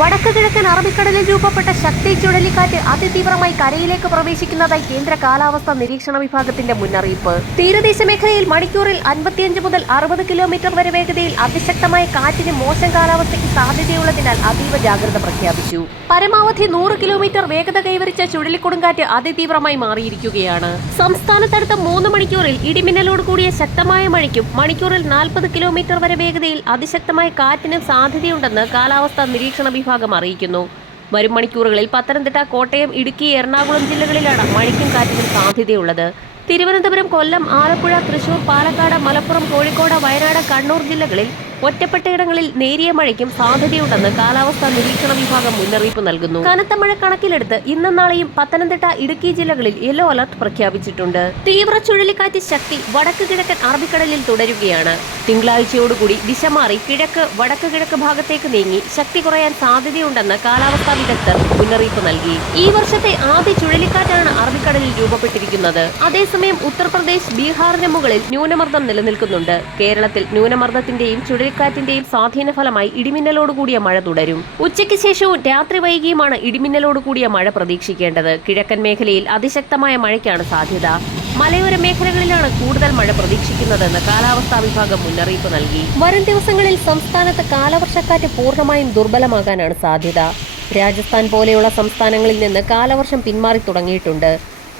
വടക്ക് കിഴക്കൻ അറബിക്കടലിൽ രൂപപ്പെട്ട ശക്തി ചുഴലിക്കാറ്റ് അതിതീവ്രമായി കരയിലേക്ക് പ്രവേശിക്കുന്നതായി കേന്ദ്ര കാലാവസ്ഥാ നിരീക്ഷണ വിഭാഗത്തിന്റെ മുന്നറിയിപ്പ്. തീരദേശ മേഖലയിൽ മണിക്കൂറിൽ 55 മുതൽ 60 കിലോമീറ്റർ വരെ വേഗതയിൽ അതിശക്തമായ കാറ്റിന് മോശം കാലാവസ്ഥയ്ക്ക് സാധ്യതയുള്ളതിനാൽ അതീവ ജാഗ്രത പ്രഖ്യാപിച്ചു. പരമാവധി 100 കിലോമീറ്റർ വേഗത കൈവരിച്ച ചുഴലിക്കൊടുങ്കാറ്റ് അതിതീവ്രമായി മാറിയിരിക്കുകയാണ്. സംസ്ഥാനത്തടുത്ത 3 മണിക്കൂറിൽ ഇടിമിന്നലോട് കൂടിയ ശക്തമായ മഴയ്ക്കും മണിക്കൂറിൽ 40 കിലോമീറ്റർ വരെ വേഗതയിൽ അതിശക്തമായ കാറ്റിനും സാധ്യതയുണ്ടെന്ന് കാലാവസ്ഥാ നിരീക്ഷണ വിഭാഗം അറിയിക്കുന്നു. വരും മണിക്കൂറുകളിൽ പത്തനംതിട്ട, കോട്ടയം, ഇടുക്കി, എറണാകുളം ജില്ലകളിലാണ് മഴയ്ക്കും കാറ്റിനും സാധ്യതയുള്ളത്. തിരുവനന്തപുരം, കൊല്ലം, ആലപ്പുഴ, തൃശൂർ, പാലക്കാട്, മലപ്പുറം, കോഴിക്കോട്, വയനാട്, കണ്ണൂർ ജില്ലകളിൽ ഒറ്റപ്പെട്ടയിടങ്ങളിൽ നേരിയ മഴയ്ക്കും സാധ്യതയുണ്ടെന്ന് കാലാവസ്ഥാ നിരീക്ഷണ വിഭാഗം മുന്നറിയിപ്പ് നൽകുന്നു. കനത്ത മഴ കണക്കിലെടുത്ത് ഇന്നും നാളെയും പത്തനംതിട്ട, ഇടുക്കി ജില്ലകളിൽ യെല്ലോ അലർട്ട് പ്രഖ്യാപിച്ചിട്ടുണ്ട്. തീവ്ര ചുഴലിക്കാറ്റ് ശക്തി വടക്ക് കിഴക്കൻ അറബിക്കടലിൽ തുടരുകയാണ്. തിങ്കളാഴ്ചയോടുകൂടി ദിശ മാറി കിഴക്ക് വടക്ക് കിഴക്ക് ഭാഗത്തേക്ക് നീങ്ങി ശക്തി കുറയാൻ സാധ്യതയുണ്ടെന്ന് കാലാവസ്ഥാ വിദഗ്ധർ മുന്നറിയിപ്പ് നൽകി. ഈ വർഷത്തെ ആദ്യ ചുഴലിക്കാറ്റാണ് അറബിക്കടലിൽ രൂപപ്പെട്ടിരിക്കുന്നത്. അതേസമയം ഉത്തർപ്രദേശ്, ബീഹാറിന് മുകളിൽ ന്യൂനമർദ്ദം നിലനിൽക്കുന്നുണ്ട്. കേരളത്തിൽ ന്യൂനമർദ്ദത്തിന്റെയും ചുഴലിക്കാറ്റിന്റെയും സ്വാധീന ഫലമായി ഇടിമിന്നലോടുകൂടിയ മഴ തുടരും. ഉച്ചയ്ക്ക് ശേഷവും രാത്രി വൈകിയുമാണ് ഇടിമിന്നലോടുകൂടിയ മഴ പ്രതീക്ഷിക്കേണ്ടത്. കിഴക്കൻ മേഖലയിൽ അതിശക്തമായ മഴയ്ക്കാണ് സാധ്യത. മലയോര മേഖലകളിലാണ് കൂടുതൽ മഴ പ്രതീക്ഷിക്കുന്നതെന്ന് കാലാവസ്ഥാ വിഭാഗം മുന്നറിയിപ്പ് നൽകി. വരും ദിവസങ്ങളിൽ സംസ്ഥാനത്ത് കാലവർഷക്കാറ്റ് പൂർണ്ണമായും ദുർബലമാകാനാണ് സാധ്യത. രാജസ്ഥാൻ പോലെയുള്ള സംസ്ഥാനങ്ങളിൽ നിന്ന് കാലവർഷം പിന്മാറി തുടങ്ങിയിട്ടുണ്ട്.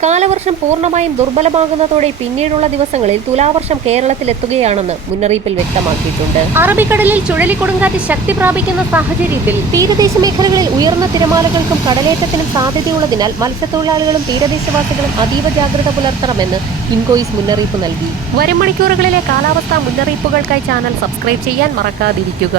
കാലവർഷം പൂർണ്ണമായും ദുർബലമാകുന്നതോടെ പിന്നീടുള്ള ദിവസങ്ങളിൽ തുലാവർഷം കേരളത്തിലെത്തുകയാണെന്ന് മുന്നറിയിപ്പിൽ വ്യക്തമാക്കിയിട്ടുണ്ട്. അറബിക്കടലിൽ ചുഴലിക്കൊടുങ്കാറ്റ് ശക്തി പ്രാപിക്കുന്ന സാഹചര്യത്തിൽ തീരദേശ മേഖലകളിൽ ഉയർന്ന തിരമാലകൾക്കും കടലേറ്റത്തിനും സാധ്യതയുള്ളതിനാൽ മത്സ്യത്തൊഴിലാളികളും തീരദേശവാസികളും അതീവ ജാഗ്രത പുലർത്തണമെന്ന് ഇൻകോയിസ് മുന്നറിയിപ്പ് നൽകി. വരും മണിക്കൂറുകളിലെ കാലാവസ്ഥാ മുന്നറിയിപ്പുകൾക്കായി ചാനൽ സബ്സ്ക്രൈബ് ചെയ്യാൻ മറക്കാതിരിക്കുക.